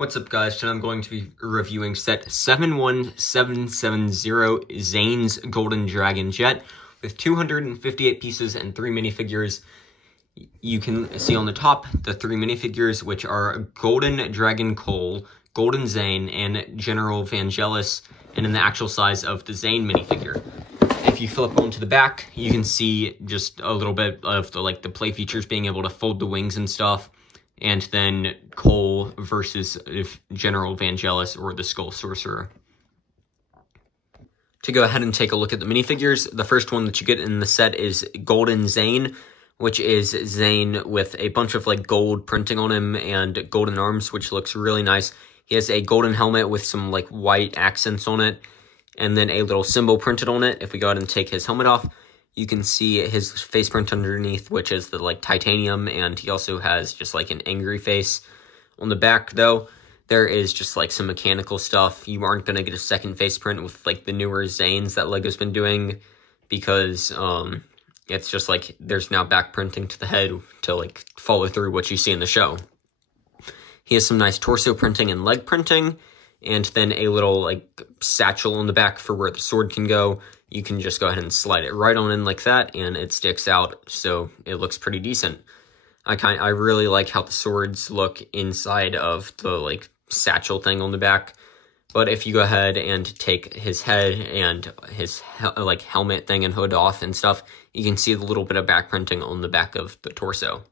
What's up, guys? Today I'm going to be reviewing set 71770, Zane's Golden Dragon Jet, with 258 pieces and 3 minifigures. You can see on the top the 3 minifigures, which are Golden Dragon Cole, Golden Zane, and General Vangelis, and in the actual size of the Zane minifigure. If you flip onto the back, you can see just a little bit of the play features, being able to fold the wings and stuff. And then Cole versus General Vangelis or the Skull Sorcerer. To go ahead and take a look at the minifigures, the first one that you get in the set is Golden Zane, which is Zane with a bunch of gold printing on him and golden arms, which looks really nice. He has a golden helmet with some white accents on it, and then a little symbol printed on it. If we go ahead and take his helmet off, you can see his face print underneath, which is the titanium, and he also has just an angry face. On the back, though, there is just some mechanical stuff. You aren't going to get a second face print with the newer Zanes that LEGO's been doing, because it's just there's now back printing to the head to follow through what you see in the show. He has some nice torso printing and leg printing, and then a little satchel on the back for where the sword can go. You can just go ahead and slide it right on in like that, and it sticks out, so it looks pretty decent. I really like how the swords look inside of the satchel thing on the back. But if you go ahead and take his head and his helmet thing and hood off and stuff, you can see the little bit of back printing on the back of the torso.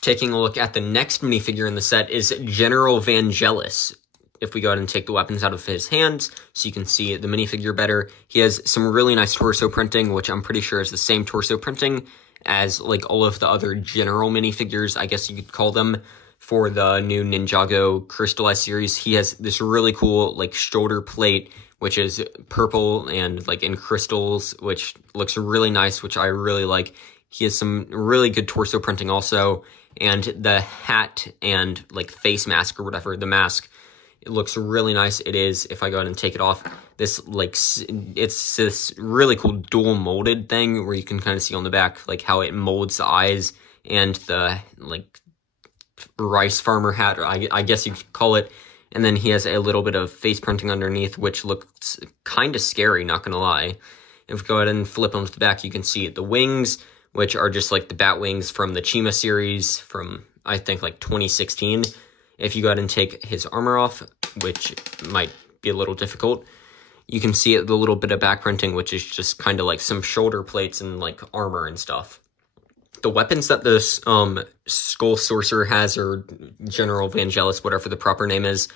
Taking a look at the next minifigure in the set is General Vangelis. If we go ahead and take the weapons out of his hands, so you can see the minifigure better, he has some really nice torso printing, which I'm pretty sure is the same torso printing as all of the other general minifigures, I guess you could call them, for the new Ninjago Crystallized series. He has this really cool shoulder plate, which is purple and in crystals, which looks really nice, which I really like. He has some really good torso printing also, and the hat and face mask or whatever, the mask, it looks really nice. It is, if I go ahead and take it off, this, it's this really cool dual molded thing where you can kind of see on the back, how it molds the eyes and the, rice farmer hat, or I guess you could call it. And then he has a little bit of face printing underneath, which looks kind of scary, not gonna lie. If we go ahead and flip onto the back, you can see the wings, which are just the bat wings from the Chima series from, I think, 2016. If you go ahead and take his armor off, which might be a little difficult, you can see the little bit of back printing, which is just kind of some shoulder plates and armor and stuff. The weapons that this Skull Sorcerer has, or General Vangelis, whatever the proper name is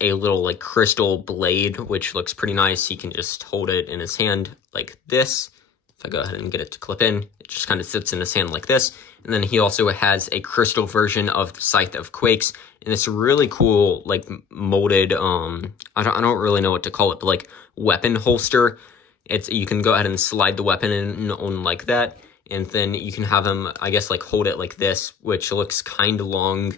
a little crystal blade, which looks pretty nice. He can just hold it in his hand like this. If I go ahead and get it to clip in, it just kind of sits in his hand like this. And then he also has a crystal version of the Scythe of Quakes, and it's really cool, molded, I don't really know what to call it, but weapon holster. You can go ahead and slide the weapon in on like that, and then you can have him, I guess, hold it like this, which looks kind of long,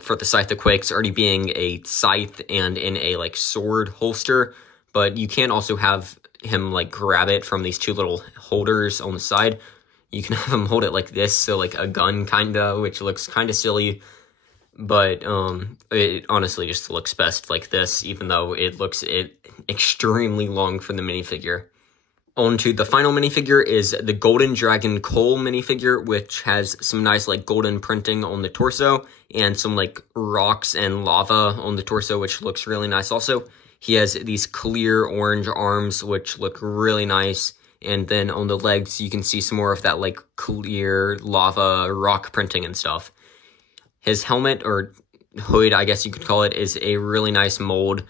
for the Scythe of Quakes already being a scythe and in a sword holster. But you can also have him grab it from these two little holders on the side. You can have him hold it like this, so a gun kinda, which looks kinda silly, but it honestly just looks best like this, even though it looks extremely long for the minifigure. On to the final minifigure is the Golden Dragon Cole minifigure, which has some nice golden printing on the torso and some rocks and lava on the torso, which looks really nice also. He has these clear orange arms, which look really nice. And then on the legs, you can see some more of that clear lava rock printing and stuff. His helmet, or hood, I guess you could call it, is a really nice mold,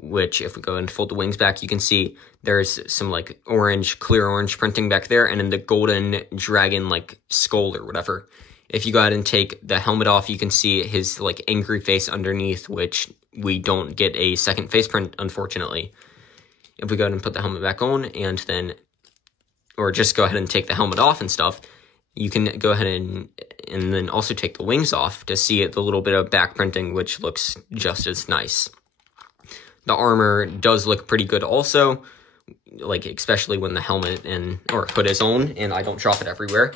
which if we go and fold the wings back, you can see there's some orange, clear orange printing back there, and then the golden dragon skull or whatever. If you go ahead and take the helmet off, you can see his angry face underneath, which we don't get a second face print, unfortunately. If we go ahead and put the helmet back on, and then, or just go ahead and take the helmet off and stuff, you can go ahead and then also take the wings off to see the little bit of back printing, which looks just as nice. The armor does look pretty good also, especially when the helmet or hood is on, and I don't drop it everywhere.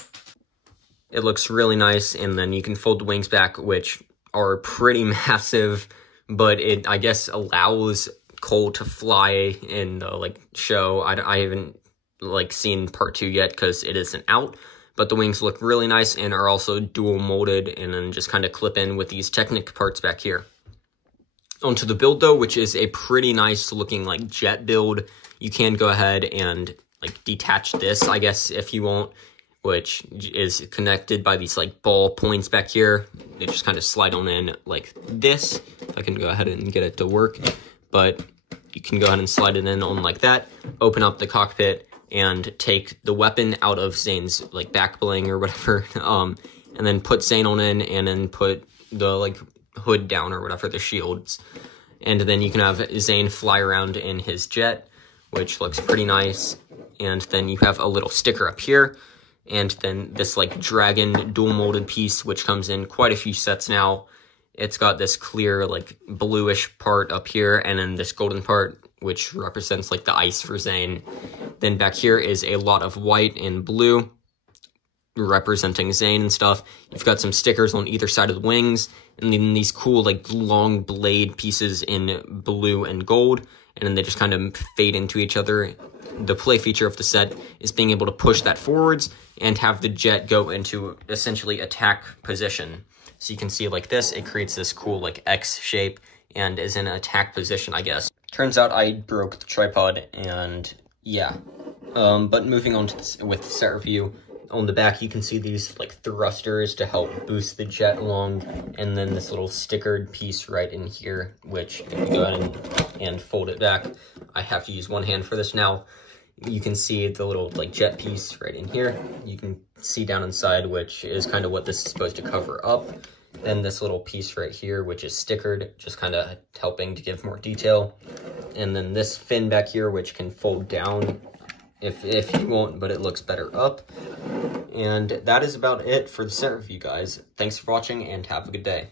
It looks really nice, and then you can fold the wings back, which are pretty massive. but it, I guess, allows Cole to fly in the, like, show. I haven't, like, seen part 2 yet because it isn't out, but the wings look really nice and are also dual molded, and then just kind of clip in with these Technic parts back here. Onto the build though, which is a pretty nice looking like jet build. You can go ahead and like detach this, I guess, if you want, which is connected by these like ball points back here. They just kind of slide on in like this. If I can go ahead and get it to work, but you can go ahead and slide it in on like that, open up the cockpit, and take the weapon out of Zane's like back bling or whatever, and then put Zane on in, and then put the like hood down or whatever, the shields, and then you can have Zane fly around in his jet, which looks pretty nice. And then you have a little sticker up here, and then this like dragon dual molded piece, which comes in quite a few sets now. It's got this clear like bluish part up here, and then this golden part, which represents like the ice for Zane. Then back here is a lot of white and blue, representing Zane and stuff. You've got some stickers on either side of the wings, and then these cool like long blade pieces in blue and gold, and then they just kind of fade into each other. The play feature of the set is being able to push that forwards and have the jet go into essentially attack position. So you can see like this, it creates this cool like X shape and is in attack position, I guess. Turns out I broke the tripod, and yeah. But moving on to with the set review, on the back you can see these like thrusters to help boost the jet along, and then this little stickered piece right in here, which if you go ahead and fold it back, I have to use one hand for this now. You can see the little like jet piece right in here. You can see down inside, which is kind of what this is supposed to cover up. Then this little piece right here, which is stickered, just kind of helping to give more detail. And then this fin back here, which can fold down if you want, but it looks better up. And that is about it for the set review, guys. Thanks for watching, and have a good day.